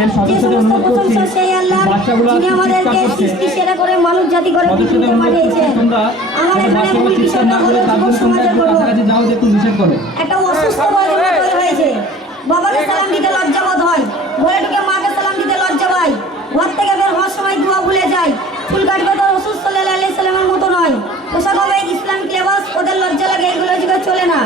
চ্যানেলের সদস্যদের অনুরোধ করছি বাচ্চাগুলো আমাদেরকে সৃষ্টি সেরা করে মানুষ জাতি করে পৃথিবীতে পাঠিয়েছে। আমার এখানে মূল বিষয়টা হলো যুব সমাজের কাছাকাছি যাও একটু নিষেধ করো। একটা অসুস্থ বাড়ি তৈরি হয়েছে, বাবাকে সালাম দিতে লজ্জা বোধ হয়, ঘরে ঢুকে মাকে সালাম দিতে লজ্জা পায়, ঘর থেকে বের হওয়ার সময় দোয়া ভুলে যায়। চুল কাটবে তো রসুল সাল্লাল্লাহু আলাইহি সাল্লামের মতো নয়, পোশাক হবে ইসলামিক লেবাস, ওদের লজ্জা লাগে, এগুলো চলে না।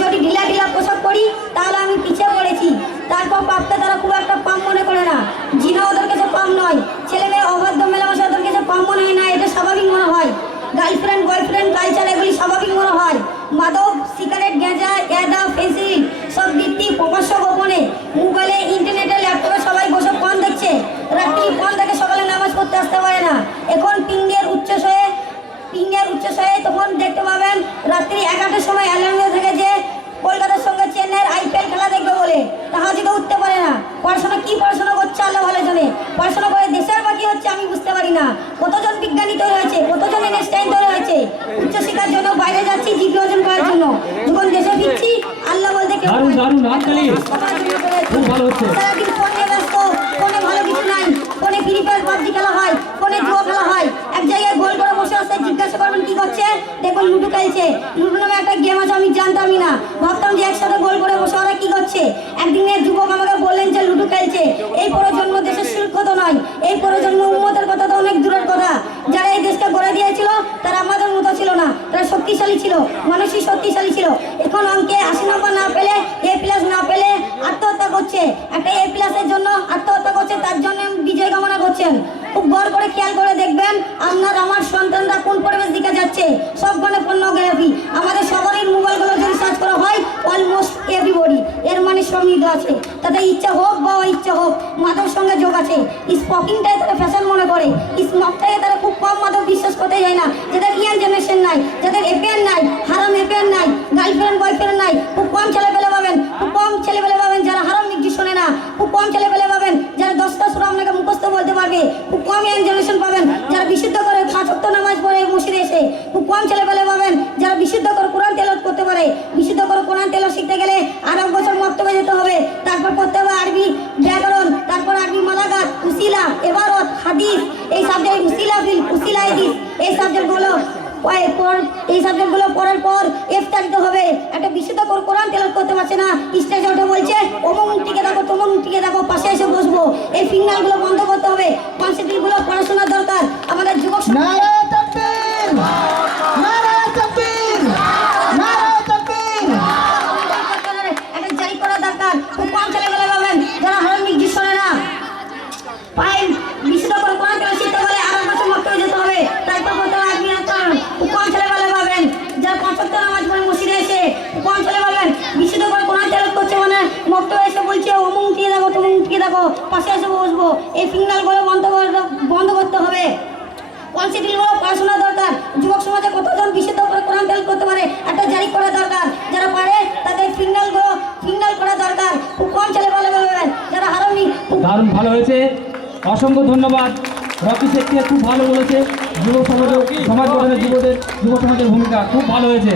যদি ঢিলা ঢিলা পোশাক পরি তাহলে আমি পিছিয়ে পড়েছি, তারপর পাপটা তারা খুব একটা পাপ মনে করে না। জিনা ওদের কাছে পাপ নয়, ছেলে মেয়ে অবাধ্য মেলামেশা ওদের কাছে পাপ মনে হয় না, এটা স্বাভাবিক মনে হয়। গার্লফ্রেন্ড বয়ফ্রেন্ড কালচার এগুলি স্বাভাবিক মনে হয়। মাদক, সিগারেট, গাঁজা, এদা, ফেন্সিল সব দিকটি প্রকাশ্য গোপনে মোবাইলে, ইন্টারনেটে, ল্যাপটপে সবাই বসে ফোন দেখছে। রাত্রি ফোন দেখে সকালে নামাজ পড়তে আসতে পারে না। এখন পিঙ্গের উচ্চশয়ে তখন দেখতে পাবেন রাত্রি 11টার সময় অ্যালার্ম থেকে যে কলকাতার সঙ্গে চেন্নাইয়ের আইপিএল খেলা দেখবে বলে তাহাজুদে উঠতে পারে না। পড়াশোনা করছে আল্লাহ ভালো জানে। পড়াশোনা করে দেশের বাকি হচ্ছে আমি বুঝতে পারি না। কতজন বিজ্ঞানী তৈরি হয়েছে, কতজন আইনস্টাইন তৈরি হয়েছে। উচ্চশিক্ষার জন্য বাইরে যাচ্ছি জীবিকা অর্জন করার জন্য, যখন দেশে ফিরছি আল্লাহ বলতে কেউ সারাদিন ফোনে ব্যস্ত, ফোনে ভালো কিছু নাই, ফোনে ফ্রি ফায়ার পাবজি খেলা হয়, ফোনে জুয়া খেলা হয়। এক জায়গায় গোল করে বসে আছে, জিজ্ঞাসা করবেন কি করছে, দেখুন লুডো খেলছে। লুডো নামে একটা গেম আছে, আমি জানতামই না, ভাবতাম যে একসাথে গোল করে বসে ওরা কি করছে। একদিনের যুবক আমাকে বললেন যে লুডো খেলছে। এই প্রজন্ম দেশের শিল্পত নয়, এই প্রজন্ম উম্মতের কথা তো অনেক দূরের কথা। যারা এই দেশকে গড়ে দিয়েছিল তারা আমাদের মতো ছিল না, তারা শক্তিশালী ছিল, মানসিক শক্তিশালী ছিল। এখন অঙ্কে 80 নম্বর না পেলে, A+ না পেলে আত্মহত্যা করছে। একটা A+-এর জন্য আত্মহত্যা করছে, তার জন্য বিজয় কামনা করছেন। খুব গড় করে খেয়াল করে দেখবেন আপনার আমার সন্তানরা কোন পরিবেশ দিকে যাচ্ছে। সব গণে পর্নোগ্রাফি, আমাদের সবারই মোবাইলগুলো যদি সার্চ করা হয় অলমোস্ট এভরিবডি এর মানে সমৃদ্ধ আছে। তাতে ইচ্ছা হোক বা ইচ্ছা হোক মাদক সঙ্গে যোগ আছে। স্মোকিংটাই তারা ফ্যাশন মনে করে, স্মোকটাকে তারা খুব কম মাদক বিশ্বাস করতে যায় না। যাদের ইয়াং জেনারেশন নাই, যাদের এফএয়ার নাই, হারাম এফএয়ার নাই, গার্লফ্রেন্ড বয়ফ্রেন্ড নাই, খুব কম ছেলেপেলে পাবেন, খুব কম ছেলেপেলে পাবেন যারা হারাম মিউজিক শোনে না, খুব কম ছেলেপেলে পাবেন যারা 10টা সূরা আপনাকে মুখস্থ বলতে পারবে, খুব কম ইয়াং জেনারেশন পাবেন যারা বিশুদ্ধ করে 5 ওয়াক্ত নামাজ পড়ে মসজিদে এসে, খুব কম ছেলেপেলে পাবেন যারা বিশুদ্ধ করে কোরআন তেলাওয়াত করতে পারে। বিশুদ্ধ করে কোরআন তেলাওয়াত শিখতে গেলে 8 বছর মক্তবে যেতে হবে, তারপর পড়তে হবে আরবি ব্যাকরণ, তারপর আরবি মালাকাত, উসিলা, ইবারত, হাদিস, এই সাবজেক্ট উসিলা ফিল, উসিলা হাদিস, এই সাবজেক্টগুলো পড়ার পর ইফতার দিতে হবে। একটা বিশুদ্ধ করে কোরআন তেলাওয়াত করতে পারছে না, স্টেজে উঠে বলছে অমুক মুক্তিকে দেখো, তমুক মুক্তিকে দেখো, পাশে এসে বসবো। এই ফিঙ্গারগুলো বন্ধ করতে হবে। কনসেপ্টগুলো পড়াশোনার দরকার। আমাদের যুবক একটা জারি করা দরকার। খুব কম ছেলেগুলো পাবেন যারা হারাম মিউজিক শোনে না, বিশুদ্ধ করে কোরআন তেলাওয়াত শিখতে গেলে 8 বছর মক্তবে যেতে হবে, তারপর করতে হবে আরবি আখতার। খুব কম ছেলেবেলা পাবেন যারা 5 ওয়াক্ত নামাজ পড়ে মসজিদে এসে, খুব কম ছেলে পাবেন বিশুদ্ধ করে কোরআন তেলাওয়াত করছে, মানে মক্তবে এসে বলছে অমুক মুক্তিকে দেখো, তমুক মুক্তিকে দেখো, পাশে এসে বসবো। এই ফিঙ্গারগুলো বন্ধ করতে হবে। কনসেপ্টগুলো পড়াশোনা দরকার। যুবক সমাজে কতজন বিশুদ্ধ করে কোরআন তেলাওয়াত করতে পারে একটা জারি করা দরকার। যারা পারে তাদের ফিঙ্গার করা দরকার। খুব কম ছেলে ভালো পাবেন যারা হারামি। দারুণ ভালো হয়েছে, অসংখ্য ধন্যবাদ। রকি শেখকে খুব ভালো বলেছে। যুব সমাজ গঠনে যুব সমাজের ভূমিকা খুব ভালো হয়েছে।